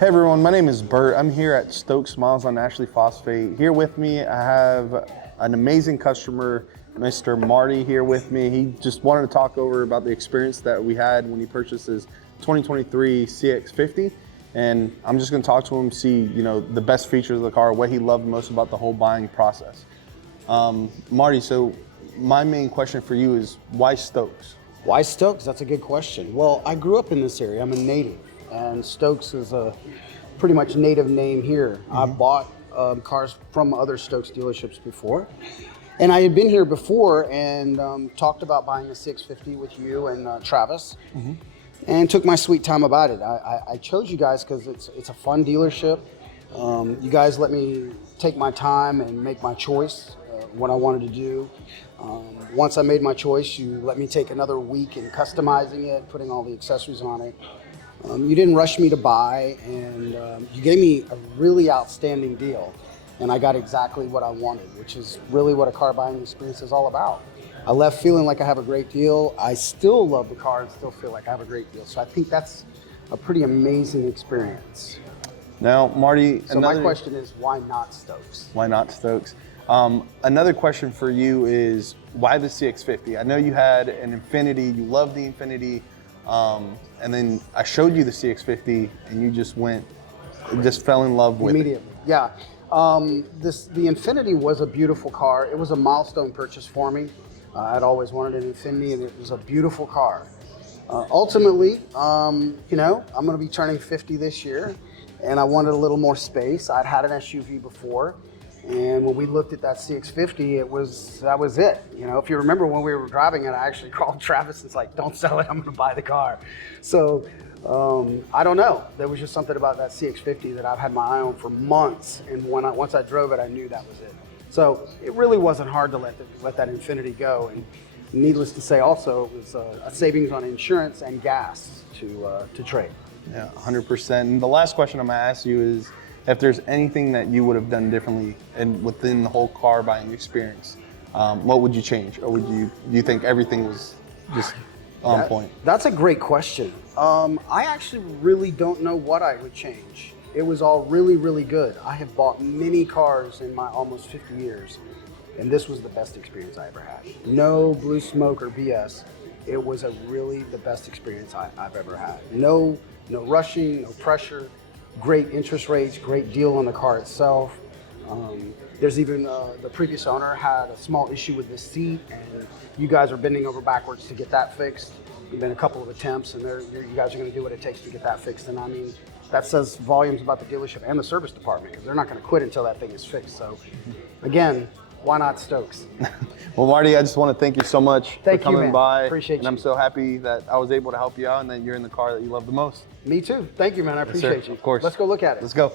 Hey everyone, my name is Bert. I'm here at Stokes Mazda on Ashley Phosphate. Here with me, I have an amazing customer, Mr. Marty, here with me. He just wanted to talk over about the experience that we had when he purchased his 2023 CX-50. And I'm just gonna talk to him, see the best features of the car, what he loved most about the whole buying process. Marty, so my main question for you is, why Stokes? Why Stokes? That's a good question. Well, I grew up in this area. I'm a native, and Stokes is a pretty much native name here. I've bought cars from other Stokes dealerships before, and I had been here before and talked about buying a CX-50 with you and Travis, and took my sweet time about it. I chose you guys because it's a fun dealership. You guys let me take my time and make my choice, what I wanted to do. Once I made my choice, you let me take another week in customizing it, putting all the accessories on it. You didn't rush me to buy, and you gave me a really outstanding deal, and I got exactly what I wanted, which is really what a car buying experience is all about. I left feeling like I have a great deal. I still love the car and still feel like I have a great deal. So I think that's a pretty amazing experience. Now, Marty, so my question is, why not Stokes? Why not Stokes? Another question for you is, why the CX-50? I know you had an Infiniti, you love the Infiniti, and then I showed you the CX-50 and you just fell in love with immediately. Yeah. The Infiniti was a beautiful car. It was a milestone purchase for me. I'd always wanted an Infiniti, and it was a beautiful car. Ultimately, I'm going to be turning 50 this year, and I wanted a little more space. I'd had an SUV before, and when we looked at that CX-50, that was it. If you remember when we were driving it, I actually called Travis and was like, "Don't sell it, I'm going to buy the car." So I don't know. There was just something about that CX-50 that I've had my eye on for months, and once I drove it, I knew that was it. So it really wasn't hard to let that Infiniti go. And needless to say, also, it was a savings on insurance and gas to trade. Yeah, 100%. And the last question I'm going to ask you is, if there's anything that you would have done differently within the whole car buying experience, what would you change? Or do you think everything was just on point? That's a great question. I actually really don't know what I would change. It was all really, really good. I have bought many cars in my almost 50 years, and this was the best experience I ever had. No blue smoke or BS. It was really the best experience I've ever had. No rushing, no pressure. Great interest rates, great deal on the car itself. There's even, the previous owner had a small issue with the seat, and you guys are bending over backwards to get that fixed. There've been a couple of attempts, and you guys are gonna do what it takes to get that fixed. And I mean, that says volumes about the dealership and the service department, because they're not gonna quit until that thing is fixed. So again, why not Stokes? Well, Marty, I just want to thank you so much for coming by. Appreciate you. And I'm so happy that I was able to help you out and that you're in the car that you love the most. Me too. Thank you, man. I appreciate you. Of course. Let's go look at it. Let's go.